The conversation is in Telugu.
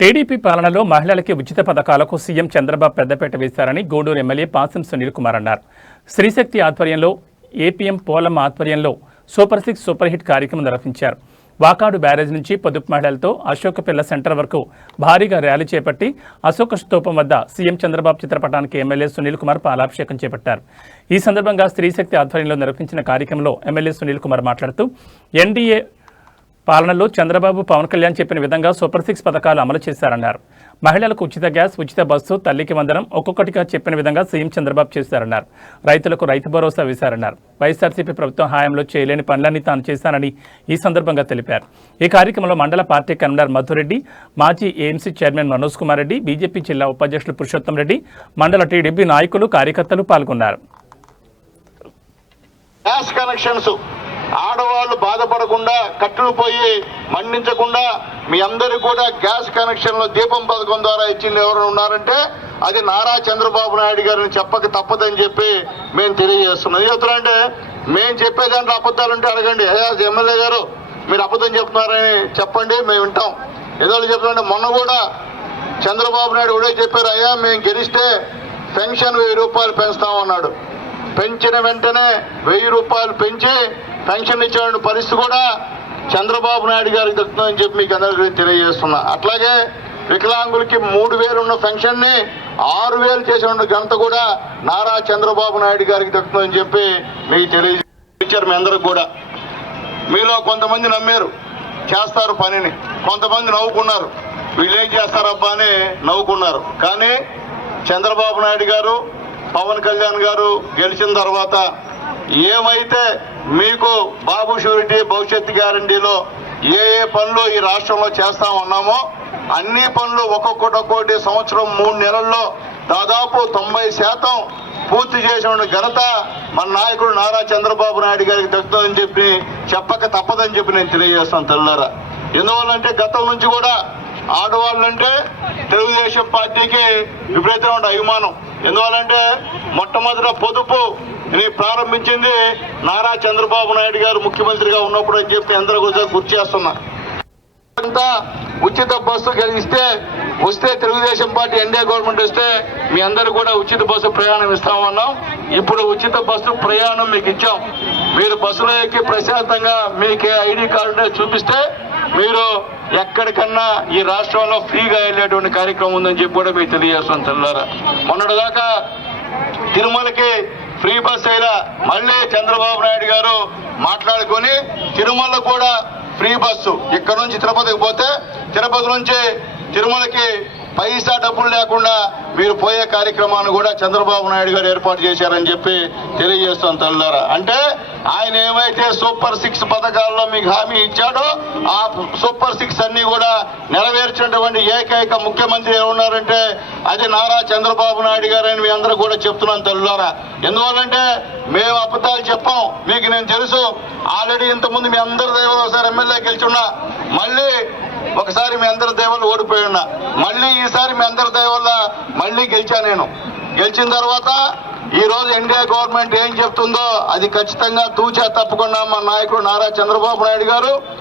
టీడీపీ పాలనలో మహిళలకి ఉచిత పథకాలకు సీఎం చంద్రబాబు పెద్దపేట వేశారని గూడూరు ఎమ్మెల్యే పాసం సునీల్ కుమార్ అన్నారు. శ్రీశక్తి ఆధ్వర్యంలో ఏపీఎం పోలమ్మ ఆధ్వర్యంలో సూపర్ సిక్స్ సూపర్ హిట్ కార్యక్రమం నిర్వహించారు. వాకాడు బ్యారేజ్ నుంచి పొదుపు మహిళలతో అశోకపిల్ల సెంటర్ వరకు భారీగా ర్యాలీ చేపట్టి అశోక స్తూపం వద్ద సీఎం చంద్రబాబు చిత్రపటానికి ఎమ్మెల్యే సునీల్ కుమార్ పాలాభిషేకం చేపట్టారు. ఈ సందర్భంగా స్త్రీశక్తి ఆధ్వర్యంలో నిర్వహించిన కార్యక్రమంలో ఎమ్మెల్యే సునీల్ కుమార్ మాట్లాడుతూ ఎన్డీఏ పాలనలో చంద్రబాబు పవన్ కళ్యాణ్ చెప్పిన విధంగా సూపర్ సిక్స్ పథకాలు అమలు చేశారన్నారు. మహిళలకు ఉచిత గ్యాస్ ఉచిత బస్సు తల్లికి వందనం ఒక్కొక్కటిగా చెప్పిన విధంగా సీఎం చంద్రబాబు చేశారన్నారు. రైతులకు రైతు భరోసా వేశారన్నారు. వైఎస్ఆర్సీపీ ప్రభుత్వం హాయంలో చేయలేని పనులన్నీ తాను చేశానని ఈ సందర్భంగా తెలిపారు. ఈ కార్యక్రమంలో మండల పార్టీ కన్వీనర్ మధురెడ్డి మాజీ AMC chairman Manoj Kumar Reddy BJP జిల్లా ఉపాధ్యక్షులు పురుషోత్తం రెడ్డి మండల టీడీపీ నాయకులు కార్యకర్తలు పాల్గొన్నారు. గ్యాస్ కనెక్షన్స్ వాళ్ళు బాధపడకుండా కట్టెలు పోయి మండించకుండా మీ అందరికీ కూడా గ్యాస్ కనెక్షన్లు దీపం పథకం ద్వారా ఇచ్చింది ఎవరు ఉన్నారంటే అది నారా చంద్రబాబు నాయుడు గారిని చెప్పక తప్పదని చెప్పి మేము తెలియజేస్తున్నాం. చెప్తున్నారంటే మేము చెప్పే దాంట్లో అబద్ధాలుంటే అడగండి. ఏ ఎమ్మెల్యే గారు మీరు అబద్ధం చెప్తున్నారని చెప్పండి మేము వింటాం. ఏదో చెప్తున్నారంటే మొన్న కూడా చంద్రబాబు నాయుడు కూడా చెప్పారు అయ్యా మేము గెలిస్తే పెన్షన్ వెయ్యి రూపాయలు పెంచుతామన్నాడు. పెంచిన వెంటనే వెయ్యి రూపాయలు పెంచి పెన్షన్ ఇచ్చిన పరిస్థితి కూడా చంద్రబాబు నాయుడు గారికి దక్కుతుందని చెప్పి మీకు అందరికీ తెలియజేస్తున్నా. అట్లాగే వికలాంగులకి మూడు వేలు ఉన్న పెన్షన్ని ఆరు వేలు చేసిన ఘనత కూడా నారా చంద్రబాబు నాయుడు గారికి దక్కుతుందని చెప్పి మీకు తెలియజేశారు మీ అందరికి కూడా. మీలో కొంతమంది నమ్మారు చేస్తారు పనిని. కొంతమంది నవ్వుకున్నారు. వీళ్ళు ఏం చేస్తారబ్బా అని నవ్వుకున్నారు. కానీ చంద్రబాబు నాయుడు గారు పవన్ కళ్యాణ్ గారు గెలిచిన తర్వాత ఏమైతే మీకు బాబు షూరిటీ భవిష్యత్తు గ్యారంటీలో ఏ ఏ పనులు ఈ రాష్ట్రంలో చేస్తా ఉన్నామో అన్ని పనులు ఒక్కొక్కటి ఒక్కోటి సంవత్సరం మూడు నెలల్లో దాదాపు తొంభై శాతం పూర్తి చేసిన ఘనత మన నాయకుడు నారా చంద్రబాబు నాయుడు గారికి దక్కుతుందని చెప్పి చెప్పక తప్పదని చెప్పి నేను తెలియజేస్తాను తెల్లారా. ఎందువల్లంటే గతం నుంచి కూడా ఆడవాళ్ళంటే తెలుగుదేశం పార్టీకి విపరీతమైన అభిమానం. ఎందువల్లంటే మొట్టమొదట పొదుపు ఇది ప్రారంభించింది నారా చంద్రబాబు నాయుడు గారు ముఖ్యమంత్రిగా ఉన్నప్పుడు అని చెప్పి అందరూ కూడా గుర్తు చేస్తున్నా. అంతా ఉచిత బస్సు కలిగిస్తే వస్తే తెలుగుదేశం పార్టీ ఎన్డీఏ గవర్నమెంట్ వస్తే మీ అందరు కూడా ఉచిత బస్సు ప్రయాణం ఇస్తామన్నాం ఇప్పుడు ఉచిత బస్సు ప్రయాణం మీకు ఇచ్చాం. మీరు బస్సులో ఎక్కి ప్రశాంతంగా మీకు ఐడి కార్డు చూపిస్తే మీరు ఎక్కడికన్నా ఈ రాష్ట్రంలో ఫ్రీగా వెళ్ళేటువంటి కార్యక్రమం ఉందని చెప్పి కూడా మీకు తెలియజేస్తాం తెల్లారా. మొన్నటిదాకా తిరుమలకి ఫ్రీ బస్ అయినా మళ్ళీ చంద్రబాబు నాయుడు గారు మాట్లాడుకొని తిరుమల కూడా ఫ్రీ బస్సు. ఇక్కడ నుంచి తిరుపతికి పోతే తిరుపతి నుంచి తిరుమలకి పైసా డబ్బులు లేకుండా మీరు పోయే కార్యక్రమాన్ని కూడా చంద్రబాబు నాయుడు గారు ఏర్పాటు చేశారని చెప్పి తెలియజేస్తాం తల్లారా. అంటే ఆయన ఏమైతే సూపర్ సిక్స్ పథకాల్లో మీకు హామీ ఇచ్చాడో ఆ సూపర్ సిక్స్ అన్ని కూడా నెరవేర్చినటువంటి ఏకైక ముఖ్యమంత్రి ఏమన్నారంటే అది నారా చంద్రబాబు నాయుడు గారు అని మీ అందరూ కూడా చెప్తున్నాను తల్లారా. ఎందువల్లంటే మేము అబద్ధాలు చెప్పాం మీకు నేను తెలుసు. ఆల్రెడీ ఇంతకుముందు మీ అందరి దేవుడు ఒకసారి ఎమ్మెల్యే గెలిచున్నా. మళ్ళీ ఒకసారి మీ అందరి దేవుళ్ళు ఓడిపోయి ఉన్నా మళ్ళీ ఈసారి మీ అందరి దేవుళ్ళ మళ్ళీ గెలిచా నేను. గెలిచిన తర్వాత ఈ రోజు ఎన్డీఏ గవర్నమెంట్ ఏం చెప్తుందో అది ఖచ్చితంగా తూచా తప్పకుండా మా నాయకుడు నారా చంద్రబాబు నాయుడు గారు